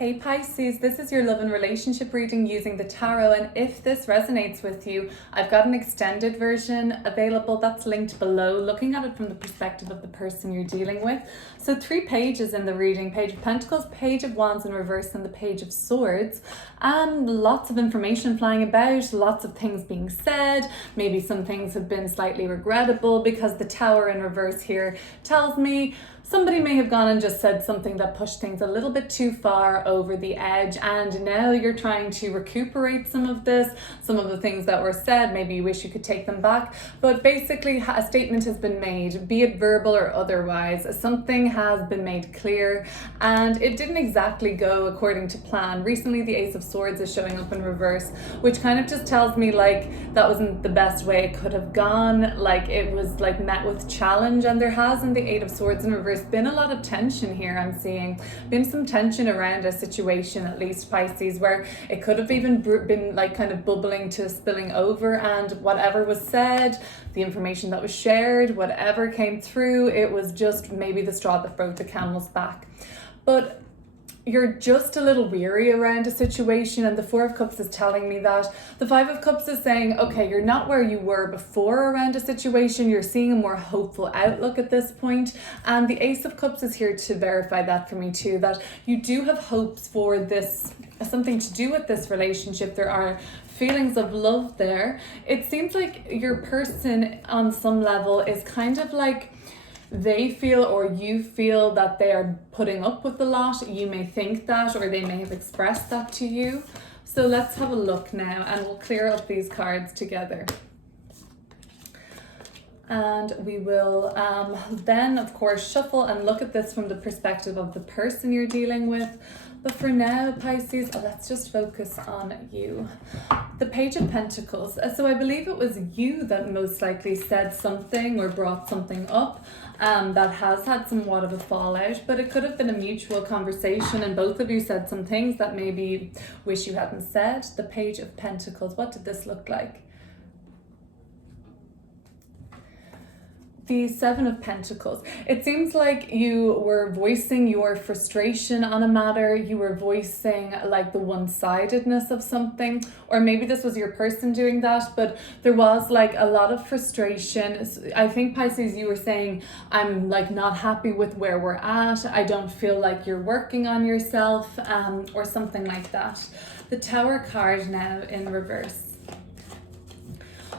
Hey Pisces, this is your love and relationship reading using the tarot, and if this resonates with you, I've got an extended version available that's linked below, looking at it from the perspective of the person you're dealing with. So 3 pages in the reading: Page of Pentacles, Page of Wands in reverse, and the Page of Swords. And lots of information flying about, lots of things being said. Maybe some things have been slightly regrettable because the Tower in reverse here tells me somebody may have gone and just said something that pushed things a little bit too far over the edge, and now you're trying to recuperate some of the things that were said. Maybe you wish you could take them back, but basically a statement has been made, be it verbal or otherwise. Something has been made clear, and it didn't exactly go according to plan. Recently, the Ace of Swords is showing up in reverse, which kind of just tells me like that wasn't the best way it could have gone. Like it was like met with challenge, and there has in the Eight of Swords in reverse been a lot of tension here. I'm seeing been some tension around a situation, at least Pisces, where it could have even been like kind of bubbling to spilling over, and whatever was said, the information that was shared, whatever came through, it was just maybe the straw that broke the camel's back. But you're just a little weary around a situation, and the Four of Cups is telling me that. The Five of Cups is saying, okay, you're not where you were before around a situation. You're seeing a more hopeful outlook at this point. And the Ace of Cups is here to verify that for me too, that you do have hopes for this, something to do with this relationship. There are feelings of love there. It seems like your person on some level is kind of like, they feel or you feel that they are putting up with a lot. You may think that, or they may have expressed that to you. So let's have a look now, and we'll clear up these cards together. And we will then, of course, shuffle and look at this from the perspective of the person you're dealing with. But for now, Pisces, let's just focus on you. The Page of Pentacles. So I believe it was you that most likely said something or brought something up that has had somewhat of a fallout, but it could have been a mutual conversation, and both of you said some things that maybe wish you hadn't said. The Page of Pentacles. What did this look like? The Seven of Pentacles. It seems like you were voicing your frustration on a matter. You were voicing like the one-sidedness of something, or maybe this was your person doing that, but there was like a lot of frustration. I think, Pisces, you were saying, I'm like not happy with where we're at. I don't feel like you're working on yourself, or something like that. The Tower card now in reverse.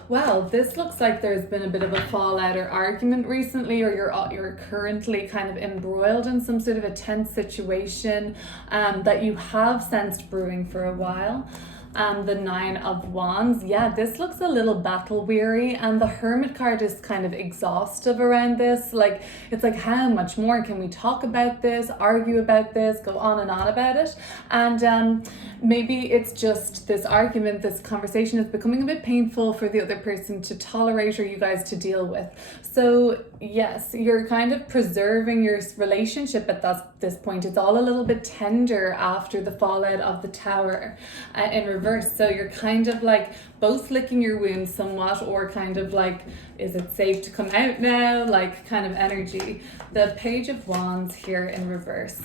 Well, this looks like there's been a bit of a fallout or argument recently, or you're currently kind of embroiled in some sort of a tense situation that you have sensed brewing for a while. The Nine of Wands. Yeah, this looks a little battle weary, and the Hermit card is kind of exhaustive around this. Like, it's like, how much more can we talk about this, argue about this, go on and on about it? And maybe it's just this argument, this conversation is becoming a bit painful for the other person to tolerate, or you guys to deal with. So yes, you're kind of preserving your relationship at this point. It's all a little bit tender after the fallout of the Tower in reverse. So you're kind of like both licking your wounds somewhat, or kind of like, is it safe to come out now? Like kind of energy. The Page of Wands here in reverse.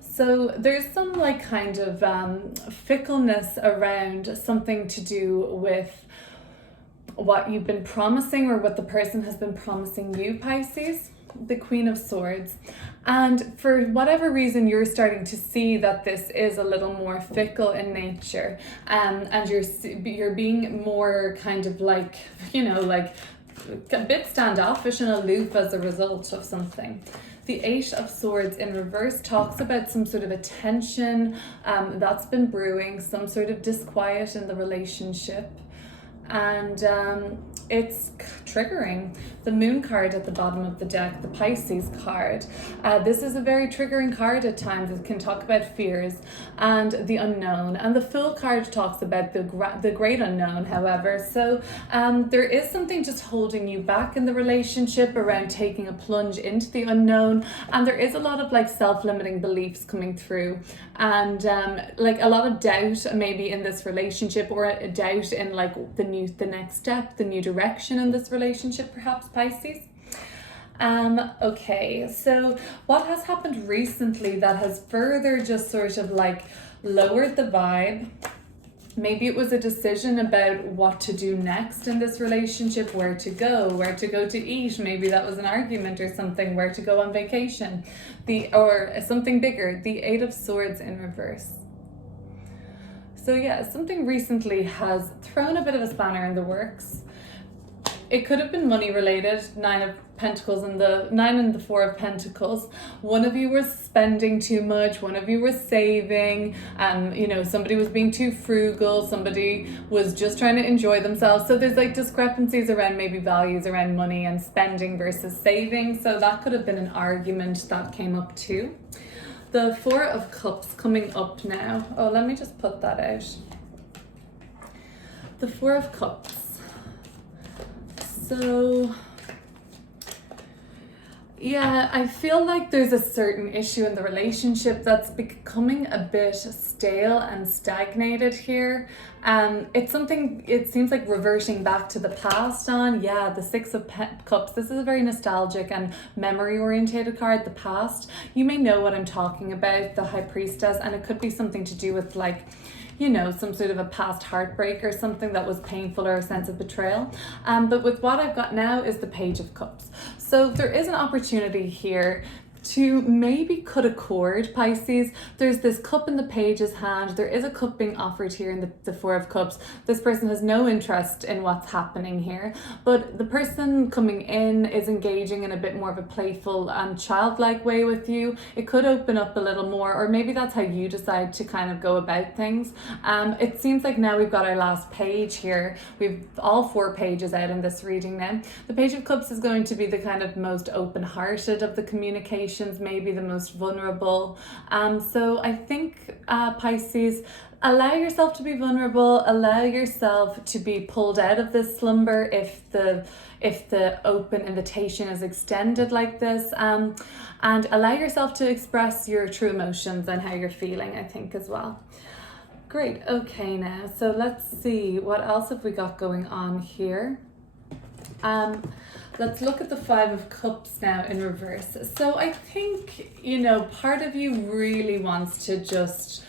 So there's some like kind of fickleness around something to do with what you've been promising, or what the person has been promising you, Pisces. The Queen of Swords. And for whatever reason, you're starting to see that this is a little more fickle in nature, and you're being more kind of like, you know, like a bit standoffish and aloof as a result of something. The Eight of Swords in reverse talks about some sort of a tension that's been brewing, some sort of disquiet in the relationship. And it's triggering. The Moon card at the bottom of the deck, the Pisces card. This is a very triggering card at times. It can talk about fears and the unknown. And the Fool card talks about the great unknown, however. So there is something just holding you back in the relationship around taking a plunge into the unknown. And there is a lot of like self-limiting beliefs coming through. And like a lot of doubt maybe in this relationship, or a doubt in like the next step, the new direction in this relationship, perhaps, Pisces. Okay, so what has happened recently that has further just sort of like lowered the vibe? Maybe it was a decision about what to do next in this relationship, where to go to eat. Maybe that was an argument or something, where to go on vacation. Or something bigger, the Eight of Swords in reverse. So yeah, something recently has thrown a bit of a spanner in the works. It could have been money related, Nine of Pentacles and the Nine and the Four of Pentacles. One of you was spending too much, one of you was saving, somebody was being too frugal, somebody was just trying to enjoy themselves. So there's like discrepancies around maybe values around money and spending versus saving. So that could have been an argument that came up too. The Four of Cups coming up now. Oh, let me just put that out. The Four of Cups. So, yeah, I feel like there's a certain issue in the relationship that's becoming a bit stale and stagnated here. It seems like reverting back to the past on. Yeah, the Six of Cups. This is a very nostalgic and memory orientated card, the past. You may know what I'm talking about, the High Priestess, and it could be something to do with like, some sort of a past heartbreak or something that was painful, or a sense of betrayal. But with what I've got now is the Page of Cups. So there is an opportunity here to maybe cut a cord, Pisces. There's this cup in the page's hand. There is a cup being offered here in the Four of Cups. This person has no interest in what's happening here, but the person coming in is engaging in a bit more of a playful and childlike way with you. It could open up a little more, or maybe that's how you decide to kind of go about things. It seems like now we've got our last page here. We've all 4 pages out in this reading now. The Page of Cups is going to be the kind of most open-hearted of the communication, maybe the most vulnerable. So I think Pisces, allow yourself to be vulnerable, allow yourself to be pulled out of this slumber if the open invitation is extended like this, and allow yourself to express your true emotions and how you're feeling, I think, as well. Great. Okay, now so let's see what else have we got going on here. Let's look at the Five of Cups now in reverse. So I think, part of you really wants to just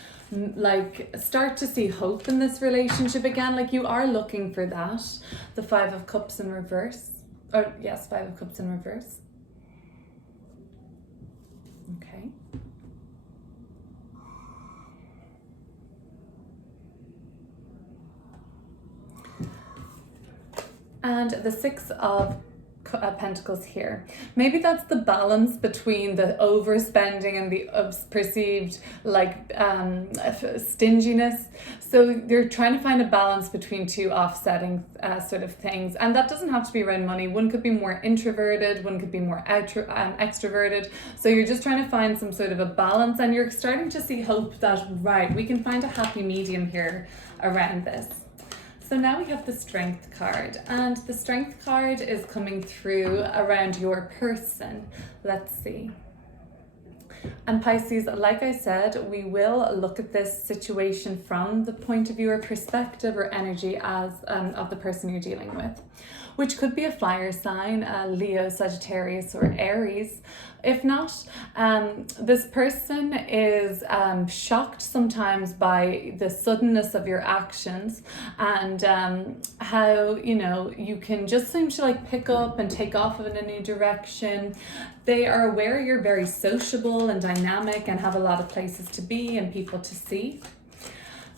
start to see hope in this relationship again. Like, you are looking for that. The Five of Cups in reverse. Or yes, Five of Cups in reverse. Okay. And the Six of Pentacles here. Maybe that's the balance between the overspending and the perceived stinginess. So you're trying to find a balance between 2 offsetting sort of things, and that doesn't have to be around money. One could be more introverted, one could be more extroverted. So you're just trying to find some sort of a balance, and you're starting to see hope that, right, we can find a happy medium here around this. So now we have the Strength card, and the Strength card is coming through around your person. Let's see. And Pisces, like I said, we will look at this situation from the point of view or perspective or energy as of the person you're dealing with, which could be a fire sign, Leo, Sagittarius, or Aries. If not, this person is shocked sometimes by the suddenness of your actions, and how, you can just seem to pick up and take off in a new direction. They are aware you're very sociable and dynamic and have a lot of places to be and people to see.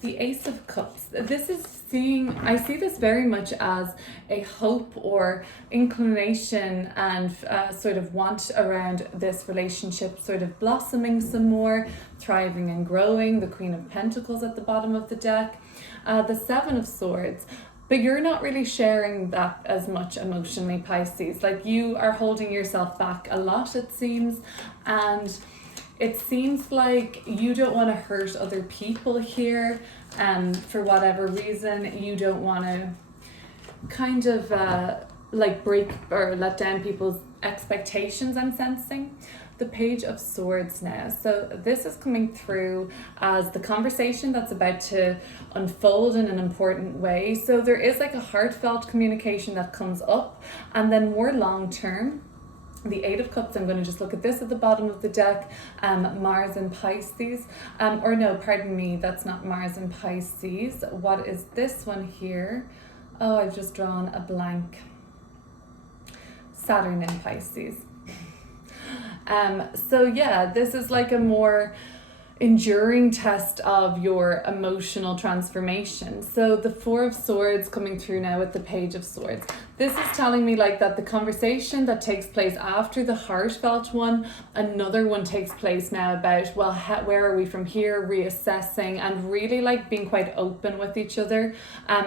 The Ace of Cups. I see this very much as a hope or inclination and sort of want around this relationship sort of blossoming some more, thriving and growing. The Queen of Pentacles at the bottom of the deck. The Seven of Swords. But you're not really sharing that as much emotionally, Pisces. You are holding yourself back a lot, it seems. And it seems like you don't want to hurt other people here, and for whatever reason you don't want to kind of break or let down people's expectations, I'm sensing. The Page of Swords now. So this is coming through as the conversation that's about to unfold in an important way. So there is a heartfelt communication that comes up, and then more long term, The Eight of Cups, I'm going to just look at this at the bottom of the deck. Mars and Pisces. Or no, pardon me, that's not Mars and Pisces. What is this one here? Oh, I've just drawn a blank. Saturn in Pisces. So yeah, this is like a more enduring test of your emotional transformation. So the Four of Swords coming through now with the Page of Swords. This is telling me like that the conversation that takes place after the heartfelt one, another one takes place now about, well, where are we from here, reassessing, and really like being quite open with each other, and